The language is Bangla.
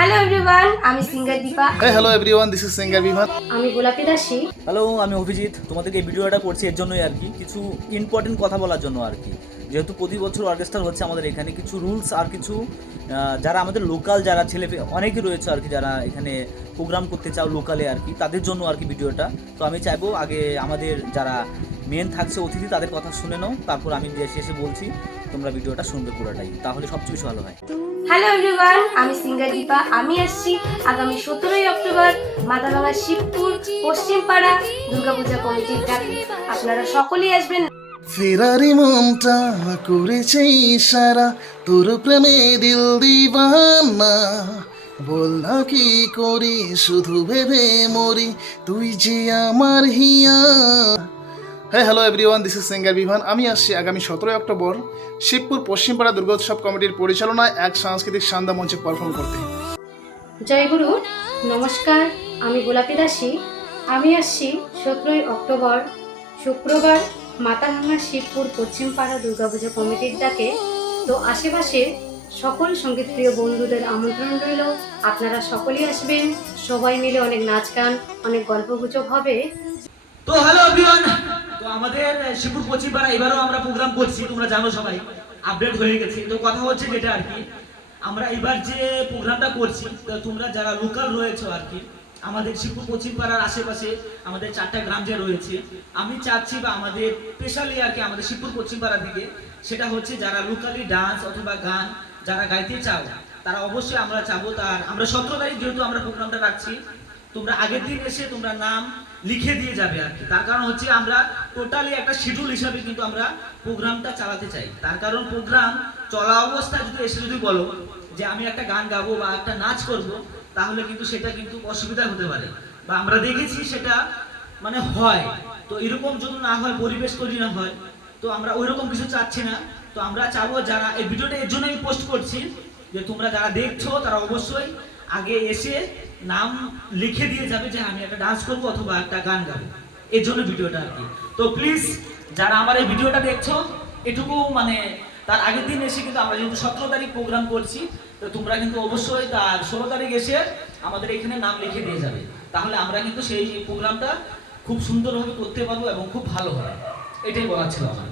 হ্যালো এভরিওয়ান আমি সিঙ্গার দীপা। হ্যাঁ hello everyone this is singer Biman আমি গোলাপি দাসী। হ্যালো আমি অভিজিৎ। তোমাদেরকে এই ভিডিওটা করছি এর জন্যই আর কি। কিছু ইম্পর্টেন্ট কথা বলার জন্য আর কি। যেহেতু প্রতি বছর অর্কেস্ট্রা হচ্ছে আমাদের এখানে কিছু রুলস আর কিছু যারা আমাদের লোকাল যারা ছেলে অনেকে রয়েছে আর কি যারা এখানে প্রোগ্রাম করতে চাও লোকালে আর কি তাদের জন্য আর কি ভিডিওটা তো আমি চাইব আগে আমাদের যারা মেন থাকছে অতিথি তাদের কথা শুনে নাও। তারপর আমি যে শেষে বলছি তোমরা ভিডিওটা শুনবে পুরোটাই। তাহলে সবচেয়ে বেশি ভালো হয়। হ্যালো এভরিওয়ান আমি সিঙ্গার দীপা, আমি আসছি আগামী সতেরোই অক্টোবর মাথাভাঙা শিবপুর, পশ্চিমপাড়া দুর্গাপূজা কমিটির ডাকে। আপনারা সকলেই আসবেন। ফেরারি মনটা করেছে ইশারা, তোর প্রেমে দিল দিবানা। বল না কি করি, শুধু ভেবে মরি, তুই যে আমার হিয়া। হ্যাঁ hello everyone this is singer Bibhan আমি আসছি আগামী সতেরোই অক্টোবর শিবপুর পশ্চিমপাড়া দুর্গোৎসব কমিটির পরিচালনায় এক সাংস্কৃতিক সান্ধ্যা মঞ্চে পারফর্ম করতে। জয় গুরু, নমস্কার, আমি গোলাপি দাসী। আমি আসছি সতেরোই অক্টোবর শুক্রবার মাথাভাঙা শিবপুর পশ্চিমপাড়া দুর্গাপূজা কমিটির ডাকে। তো আশেপাশে সকল সঙ্গীতপ্রিয় বন্ধুদের আমন্ত্রণ রইল। আপনারা সকলেই আসবেন। সবাই মিলে অনেক নাচ গান, অনেক গল্পগুজব হবে। তো হ্যালো এভরিওয়ান তো আমাদের শিবপুর পশ্চিমপাড়া, এবারও আমরা প্রোগ্রাম করছি, তোমরা জানো সবাই। আপডেট হয়ে গেছে। তো কথা হচ্ছে যেটা আর কি, আমরা এবার যে প্রোগ্রামটা করছি, তো তোমরা যারা লোকাল রয়েছে আর কি, আমাদের শিবপুর পশ্চিমপাড়ার আশেপাশে আমাদের চারটা গ্রাম যে রয়েছে, আমি চাচ্ছি বা আমাদের স্পেশালি আর কি আমাদের শিবপুর পশ্চিমপাড়া থেকে, সেটা হচ্ছে যারা লোকালি ডান্স অথবা গান যারা গাইতে চাও, তারা অবশ্যই আমরা চাবো। তার আমরা সতেরো তারিখ যেহেতু আমরা প্রোগ্রামটা রাখছি তোমরা আগের দিন এসে তোমরা নাম লিখে দিয়ে যাবে আর কি। তার কারণ হচ্ছে আমরা টোটালি একটা শিডিউল হিসাবে কিন্তু আমরা প্রোগ্রামটা চালাতে চাই। তার কারণ প্রোগ্রাম চলা অবস্থায় যদি এসে যদি বলো যে আমি একটা গান গাবো বা একটা নাচ করব, তাহলে কিন্তু সেটা কিন্তু অসুবিধা হতে পারে। বা আমরা দেখেছি সেটা মানে হয়। তো এরকম যদি না হয়, পরিবেশ তৈরি না হয়, তো আমরা ওইরকম কিছু চাচ্ছি না। তো আমরা চাবো যারা এই ভিডিওটা এর জন্য আমি পোস্ট করছি যে তোমরা যারা দেখছ, তারা অবশ্যই আগে এসে নাম লিখে দিয়ে যাবে যে আমি একটা ডান্স করব অথবা একটা গান গাবো। এর জন্য ভিডিওটা আর কি। তো প্লিজ যারা আমার এই ভিডিওটা দেখছ, এটুকু মানে তার আগের দিন এসে কিন্তু আমরা যেহেতু সতেরো তারিখ প্রোগ্রাম করছি, তো তোমরা কিন্তু অবশ্যই তার ষোলো তারিখ এসে আমাদের এখানে নাম লিখে দিয়ে যাবে। তাহলে আমরা কিন্তু সেই প্রোগ্রামটা খুব সুন্দরভাবে করতে পারব এবং খুব ভালো হবে। এটাই বলার ছিল আমার।